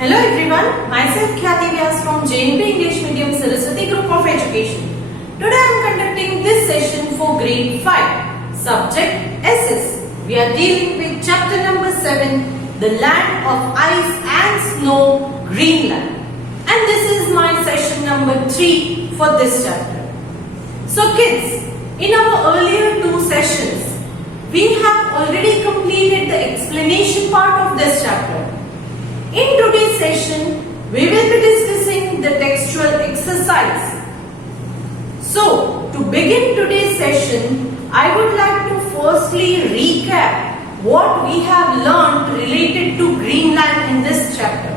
Hello everyone, myself Khyati Vyas from JNP English Medium Saraswati Group of Education. Today I am conducting this session for grade 5, subject SS. We are dealing with chapter number 7, the land of ice and snow, Greenland. And this is my session number 3 for this chapter. So kids, in our earlier 2 sessions, we have already completed the explanation part of this chapter. In today's session, we will be discussing the textual exercise. So, to begin today's session, I would like to firstly recap what we have learned related to Greenland in this chapter.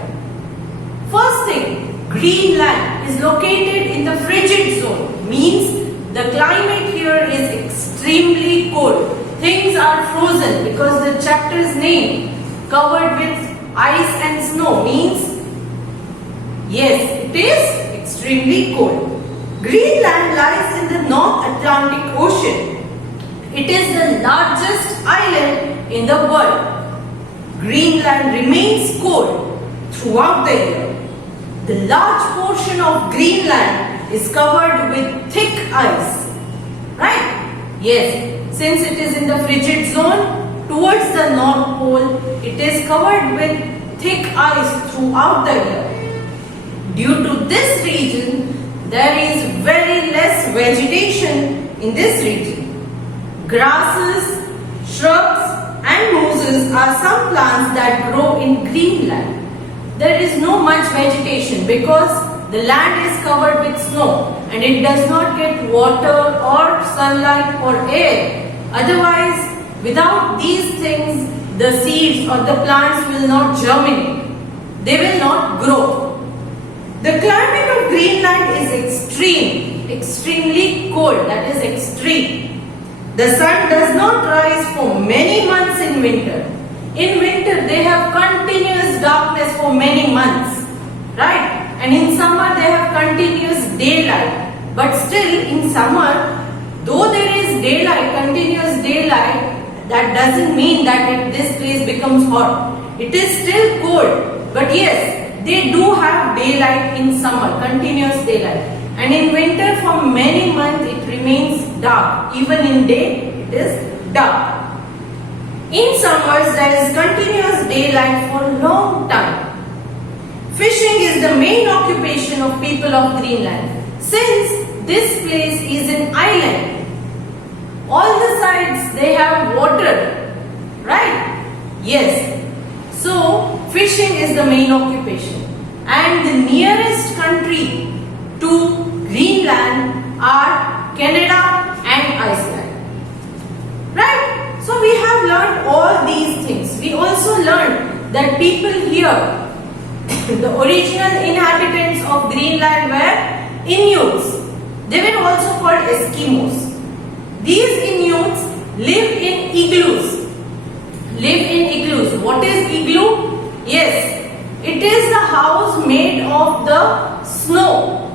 First thing, Greenland is located in the frigid zone, means the climate here is extremely cold. Things are frozen because the chapter's name covered with ice and snow means yes, it is extremely cold. Greenland lies in the North Atlantic Ocean. It is the largest island in the world. Greenland remains cold throughout the year. The large portion of Greenland is covered with thick ice. Right? Yes, since it is in the frigid zone, towards the North Pole, it is covered with thick ice throughout the year. Due to this region, there is very less vegetation in this region. Grasses, shrubs and mosses are some plants that grow in Greenland. There is no much vegetation because the land is covered with snow and it does not get water or sunlight or air. Otherwise, without these things, the seeds or the plants will not germinate. They will not grow. The climate of Greenland is extremely cold, that is extreme. The sun does not rise for many months in winter. In winter, they have continuous darkness for many months, right? And in summer, they have continuous daylight. But still, in summer, though there is daylight, continuous daylight, that doesn't mean that this place becomes hot. It is still cold. But yes, they do have daylight in summer, continuous daylight. And in winter, for many months, it remains dark. Even in day, it is dark. In summers, there is continuous daylight for a long time. Fishing is the main occupation of people of Greenland. Since this place is an island, all the sides they have water, right? Yes. So, fishing is the main occupation. And the nearest country to Greenland are Canada and Iceland. Right? So, we have learned all these things. We also learned that people here, the original inhabitants of Greenland were Inuits. They were also called Eskimos. These Inuits live in igloos. What is igloo? Yes, it is the house made of the snow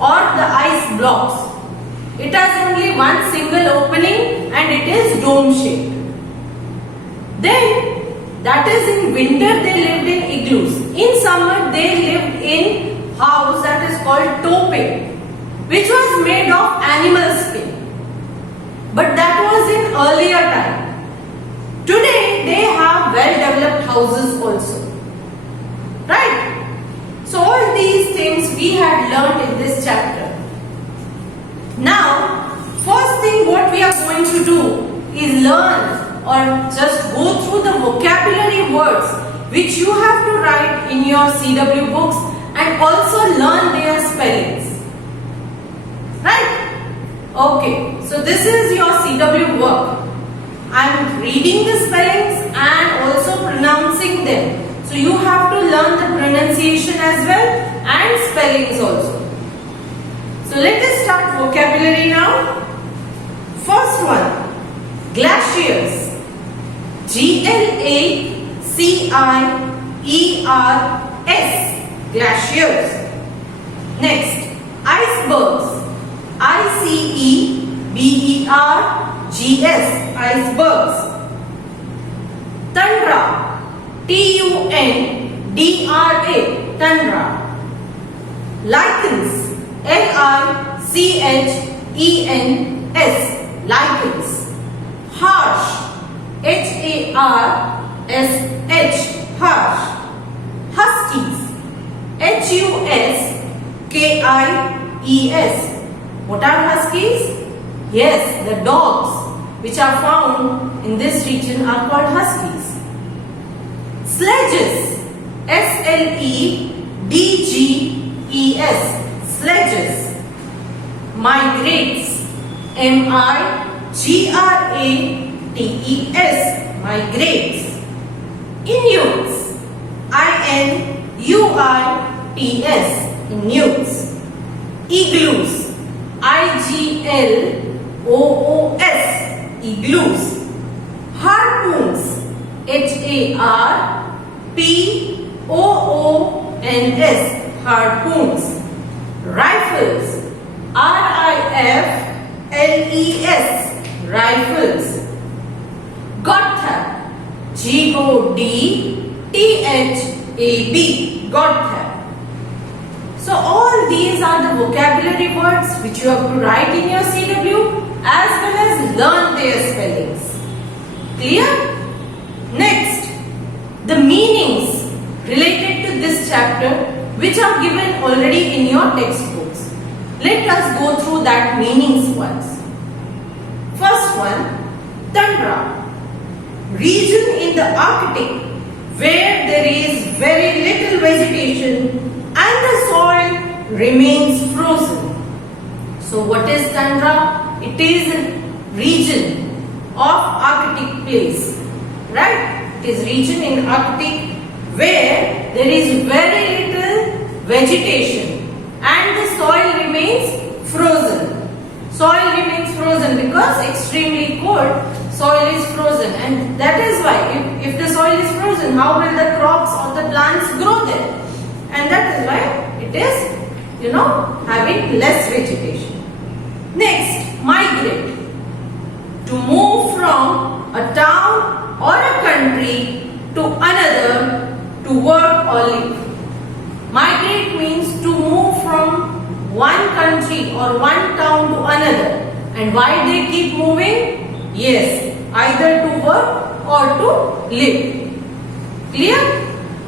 or the ice blocks. It has only one single opening and it is dome shaped. Then, that is in winter they lived in igloos. In summer they lived in house that is called tope, which was made of animal skin. But that was in earlier time. Today they have well-developed houses also. Right? So all these things we had learned in this chapter. Now, first thing what we are going to do is learn or just go through the vocabulary words which you have to write in your CW books and also learn their spellings. Right? Okay, so this is your CW work. I am reading the spellings and also pronouncing them. So you have to learn the pronunciation as well and spellings also. So let us start vocabulary now. First one, glaciers. Glaciers. Glaciers. Next, icebergs. Icebergs. Icebergs. Tundra. Tundra. D-R-A, Tundra. Lichens, L-I-C-H-E-N-S, lichens. Harsh, H-A-R-S-H, harsh. Huskies, H-U-S-K-I-E-S. What are huskies? Yes, the dogs which are found in this region are called huskies. Sledges, S-L-E-D-G-E-S, sledges. Migrates, M-I-G-R-A-T-E-S, migrates. Inuits, I-N-U-I-T-S, inuits. Igloos, I-G-L-O-O-S, igloos. Harpoons, H-A-R-P-O-O-N-S, harpoons. Rifles, R-I-F-L-E-S, rifles. Godthab, G-O-D-T-H-A-B, Godthab. So all these are the vocabulary words which you have to write in your CW as well as learn their spellings. Clear? Next, the meanings related to this chapter which are given already in your textbooks. Let us go through that meanings once. First one, Tundra, region in the Arctic where there is very little vegetation and the soil remains frozen. So what is Tundra? It is a region of Arctic place, right? It is region in Arctic where there is very little vegetation and the soil remains frozen. Soil remains frozen because extremely cold, soil is frozen, and that is why if the soil is frozen, how will the crops or the plants grow there? And that is why it is, having less vegetation. Next, migrate. To move from a town or a country to another to work or live. Migrate means to move from one country or one town to another. And why they keep moving? Yes, either to work or to live. Clear?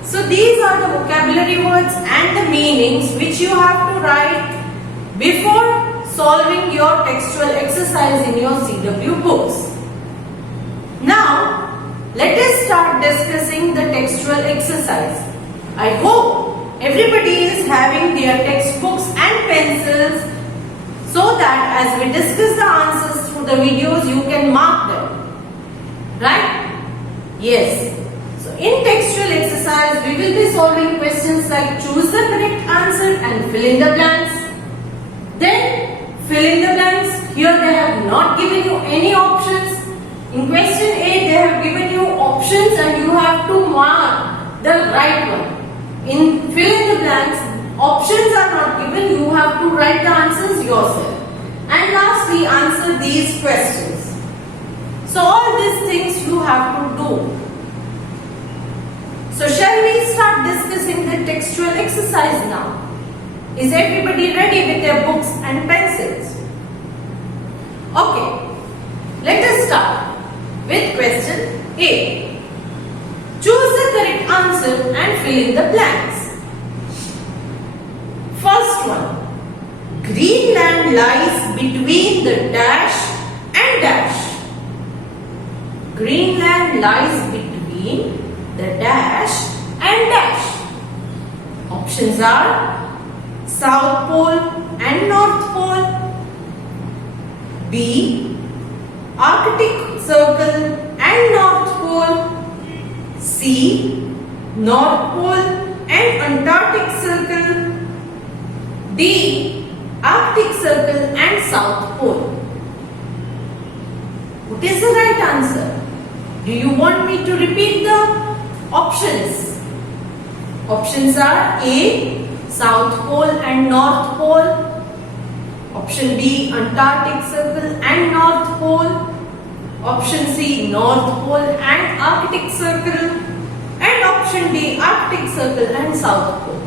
So these are the vocabulary words and the meanings which you have to write before solving your textual exercise in your CW books. Now, let us start discussing the textual exercise. I hope everybody is having their textbooks and pencils so that as we discuss the answers through the videos, you can mark them. Right? Yes. So in textual exercise, we will be solving questions like choose the correct answer and fill in the blanks. Then fill in the blanks. Here they have not given you any options. In question A, they have given you options and you have to mark the right one. In fill in the blanks, options are not given. You have to write the answers yourself. And lastly, answer these questions. So all these things you have to do. So shall we start discussing the textual exercise now? Is everybody ready with their books and pencils? Okay, let us start with question A. Choose the correct answer and fill in the blanks. First one, Greenland lies between the dash and dash. Greenland lies between the dash and dash. Options are South Pole and North Pole. B. Arctic Circle and North Pole. C. North Pole and Antarctic Circle. D. Arctic Circle and South Pole. What is the right answer? Do you want me to repeat the options? Options are A. South Pole and North Pole. Option B. Antarctic Circle and North Pole. Option C. North Pole and Arctic Circle. And option option D, Arctic Circle and South Pole?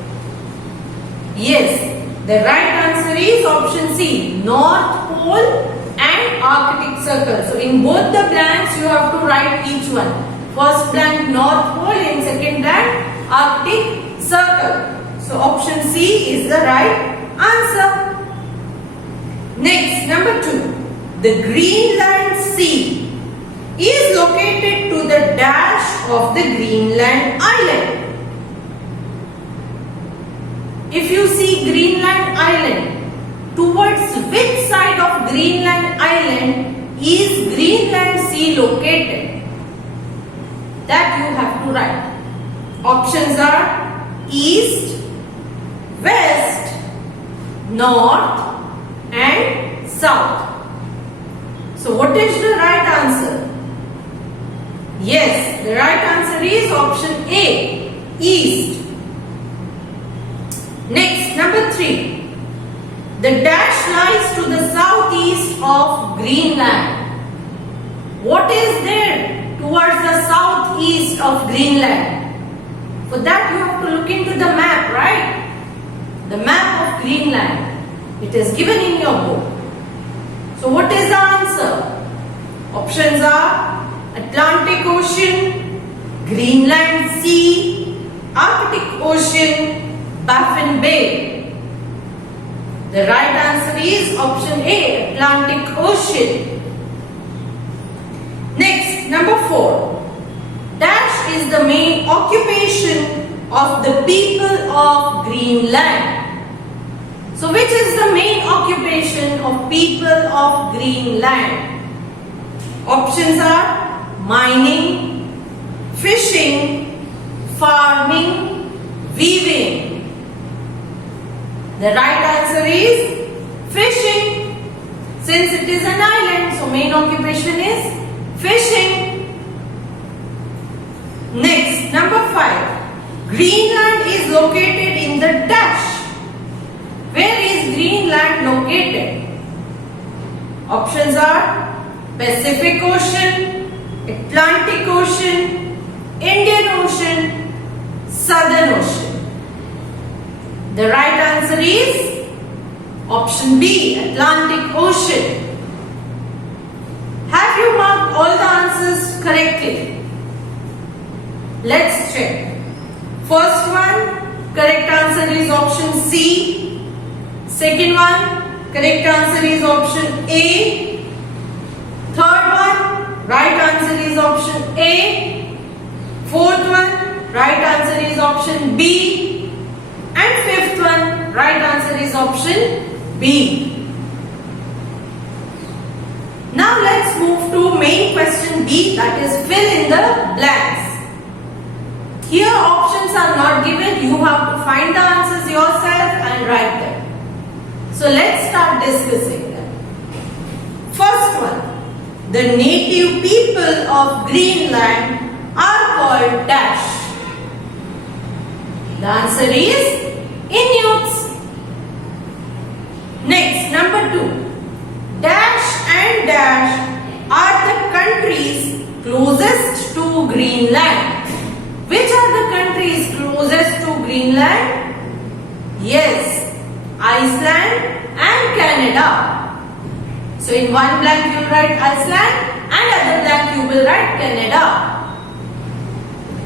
Yes, the right answer is option C, North Pole and Arctic Circle. So in both the blanks you have to write each one. First blank North Pole, in second blank Arctic Circle. So option C is the right answer. Next, number 2. The Greenland Sea is located to the dash of the Greenland island. If you see Greenland island, towards which side of Greenland island is Greenland Sea located? That you have to write. Options are east, west, north and south. So what is the right answer? Yes, the right answer is option A, east. Next, number 3. The dash lies to the southeast of Greenland. What is there towards the southeast of Greenland? For that you have to look into the map, right? The map of Greenland. It is given in your book. So what is the answer? Options are Atlantic Ocean, Greenland Sea, Arctic Ocean, Baffin Bay. The right answer is option A, Atlantic Ocean. Next, number 4. Dash is the main occupation of the people of Greenland. So which is the main occupation of people of Greenland? Options are mining, fishing, farming, weaving. The right answer is fishing. Since it is an island, so main occupation is fishing. Next, number 5. Greenland is located in the dash. Where is Greenland located? Options are Pacific Ocean, Atlantic Ocean, Indian Ocean, Southern Ocean. The right answer is option B, Atlantic Ocean. Have you marked all the answers correctly? Let's check. First one, correct answer is option C. Second one, correct answer is option A. Third one, right answer is option A. Fourth one, right answer is option B. And fifth one, right answer is option B. Now let's move to main question B, that is fill in the blanks. Here options are not given, you have to find the answers yourself and write them. So let's start discussing them. First one, the native people of Greenland are called dash. The answer is Inuits. Next, number 2. Dash and dash are the countries closest to Greenland. Which are the countries closest to Greenland? Yes, Iceland and Canada. So in one blank you will write Iceland and other blank you will write Canada.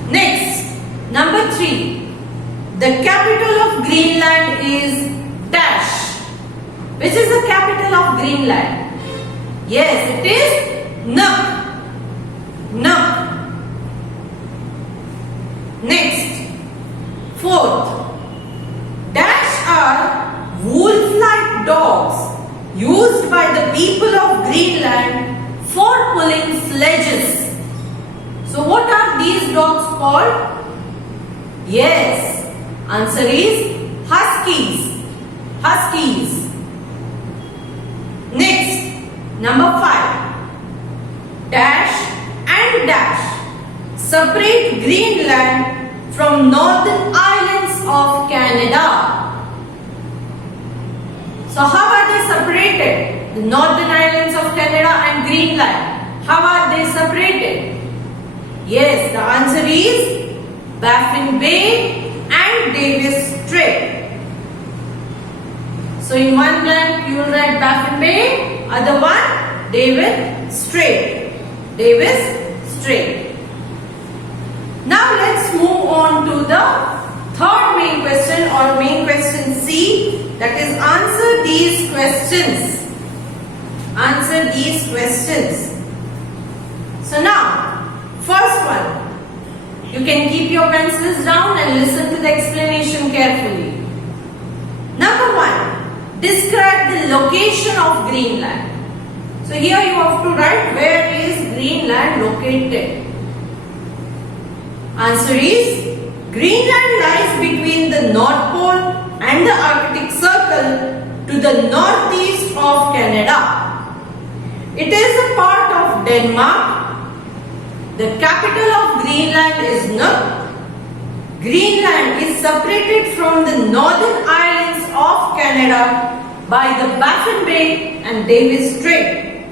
Next, number 3. The capital of Greenland is dash. Which is the capital of Greenland? Yes, it is Nuuk. Nuuk. Next, 4th. Dash are wolf-like dogs used by the people of Greenland for pulling sledges. So what are these dogs called? Yes, answer is huskies. Huskies. Next, number 5. Dash and dash separate Greenland from northern islands of Canada. So how are they separated? The northern islands of Canada and Greenland. How are they separated? Yes, the answer is Baffin Bay and Davis Strait. So in one blank you will write Baffin Bay, other one Davis Strait. Davis Strait. Now let's move on to the third main question or main question C, that is answer these questions. Answer these questions. So now, first one, you can keep your pencils down and listen to the explanation carefully. Number one, describe the location of Greenland. So here you have to write where is Greenland located. Answer is Greenland lies between the North Pole and the Arctic Circle to the northeast of Canada. It is a part of Denmark. The capital of Greenland is Nuuk. Greenland is separated from the northern islands of Canada by the Baffin Bay and Davis Strait.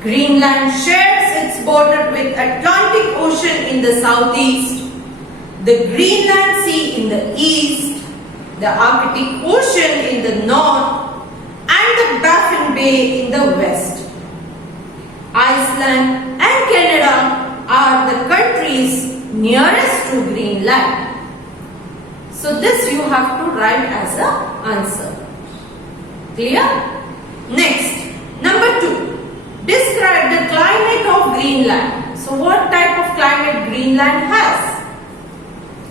Greenland shares its border with Atlantic Ocean in the southeast, the Greenland Sea in the east, the Arctic Ocean in the north, and the Baffin Bay in the west. Iceland and Canada are the countries nearest to Greenland. So this you have to write as an answer. Clear? Next, number 2. Describe the climate of Greenland. So what type of climate Greenland has?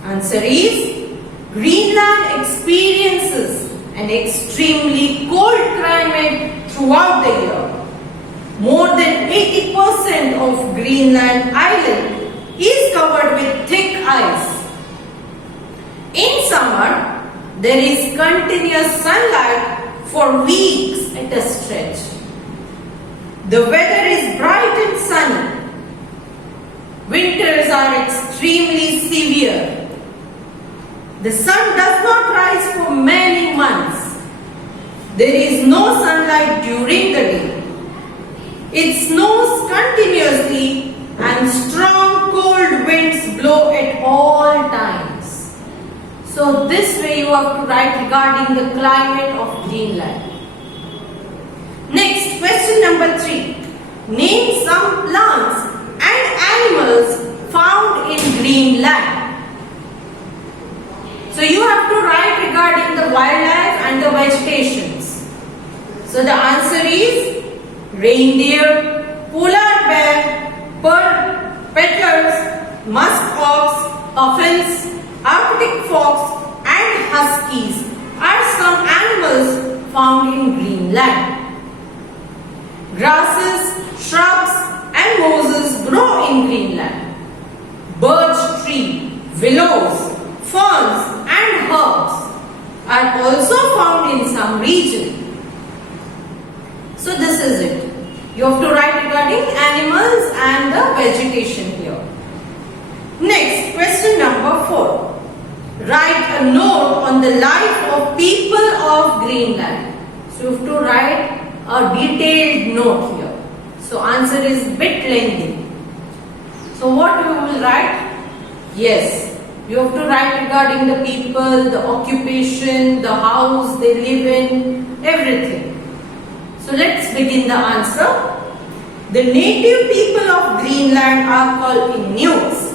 Answer is Greenland experiences an extremely cold climate throughout the year. More than 80% of Greenland island is covered with thick ice. In summer, there is continuous sunlight for weeks at a stretch. The weather is bright and sunny. Winters are extremely severe. The sun does not rise for many months. There is no sunlight during the day. It snows continuously and strong cold winds blow at all times. So this way you have to write regarding the climate of Greenland. Next, question number 3. Name some plants and animals found in Greenland. So you have to write regarding the wildlife and the vegetations. So the answer is reindeer, polar bear, peddlers, musk ox, puffins, Arctic fox and huskies are some animals found in Greenland. Grasses, shrubs and mosses grow in Greenland. Birch tree, willows, ferns and herbs are also found in some region. So this is it. You have to write regarding animals and the vegetation here. Next, question number 4. Write a note on the life of people of Greenland. So you have to write a detailed note here. So answer is bit lengthy. So what you will write? Yes, you have to write regarding the people, the occupation, the house they live in, everything. So let's begin the answer. The native people of Greenland are called Inuits.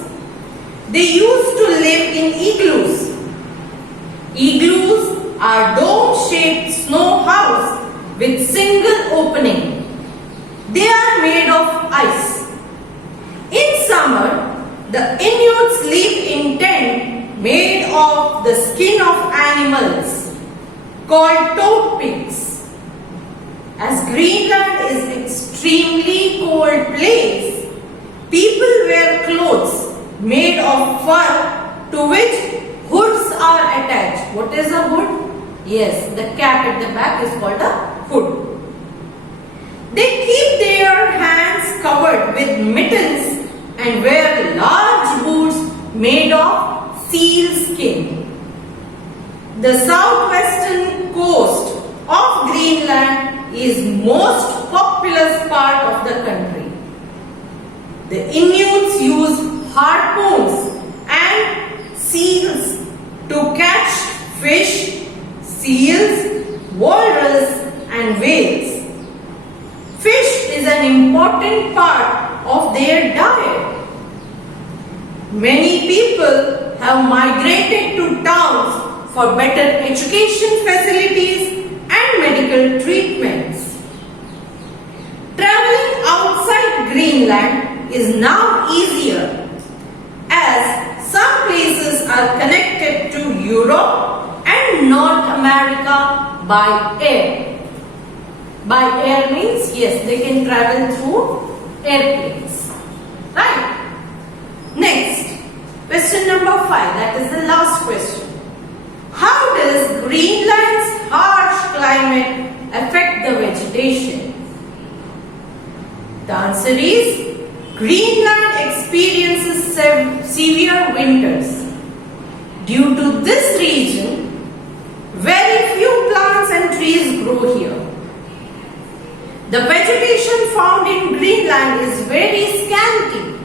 They used to live in igloos. Igloos are dome-shaped snow house with single opening. They are made of ice. In summer, the Inuits live in tent made of the skin of animals called toad pigs. As Greenland is an extremely cold place, people wear clothes made of fur to which hoods are attached. What is a hood? Yes, the cap at the back is called a hood. They keep their hands covered with mittens and wear large boots made of seal skin. The southwestern coast of Greenland is most populous part of the country. The Inuits use harpoons and seals to catch fish, seals, walrus and whales. Fish is an important part of their diet. Many people have migrated to towns for better education facilities and medical treatments. Traveling outside Greenland is now easier as some places are connected to Europe and North America by air. By air means, yes, they can travel through airplanes. Right? Next, question number 5, that is the last question. How does Greenland's harsh climate affect the vegetation? The answer is, Greenland experiences severe winters. Due to this region, very few plants and trees grow here. The vegetation found in Greenland is very scanty.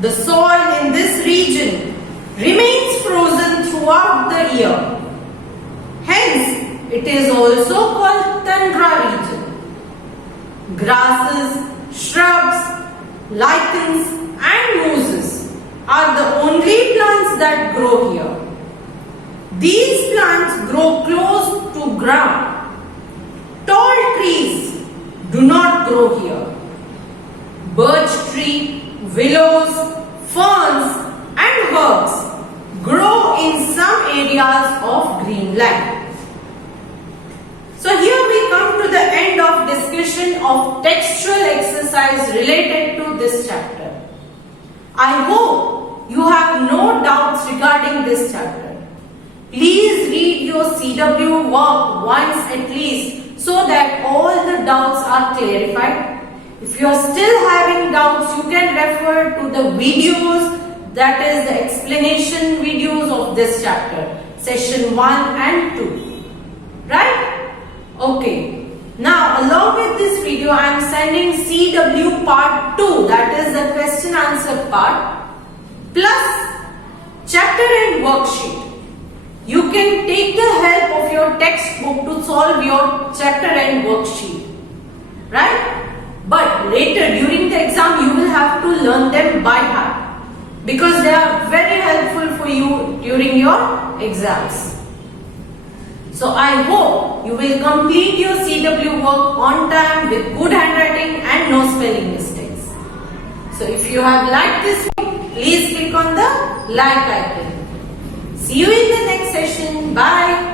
The soil in this region remains frozen throughout the year. Hence, it is also called Tundra Region. Grasses, shrubs, lichens and mosses are the only plants that grow here. These plants grow close to ground. Tall trees do not grow here. Birch tree, willows, ferns and herbs grow in some areas of Greenland. So here we come to the end of discussion of textual exercise related to this chapter. I hope you have no doubts regarding this chapter. Please read your CW work once at least so that all the doubts are clarified. If you are still having doubts, you can refer to the videos, that is the explanation videos of this chapter, session 1 and 2. Right? Okay. Now, along with this video, I am sending CW part 2, that is the question answer part, plus chapter and worksheet. You can take the help of your textbook to solve your chapter and worksheet. Right? But later during the exam, you will have to learn them by heart because they are very helpful for you during your exams. So I hope you will complete your CW work on time with good handwriting and no spelling mistakes. So if you have liked this video, please click on the like icon. See you in the next session. Bye.